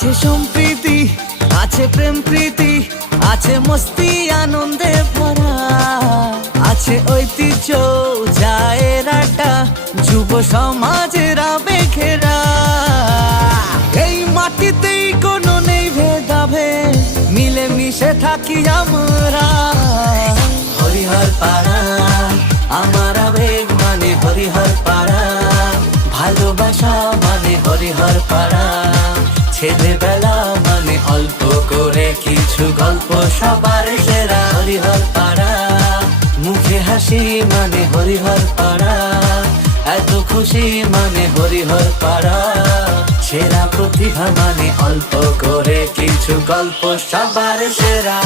আছে সম্প্রীতি, আছে প্রেম প্রীতি, আছে মস্তি আনন্দে ভরা, আছে ঐতিহ্য চায়ের আড্ডা, যুব সমাজের আবেগেরা। এই মাটিতেই কোনো নেই ভেদাভেদ, মিলে মিশে থাকি আমরা। হরিহর পাড়া আমার আবেগ মানে হরিহর পাড়া, ভালোবাসা মানে হরিহর পাড়া, ছেলেবেলা মানে অল্প করে কিছু গল্প সবার সেরা। হরিহর পাড়া মুখে হাসি মানে হরিহর পাড়া, এত খুশি মানে হরিহর পাড়া, সেরা প্রতিভা মানে অল্প করে কিছু গল্প সবার সেরা।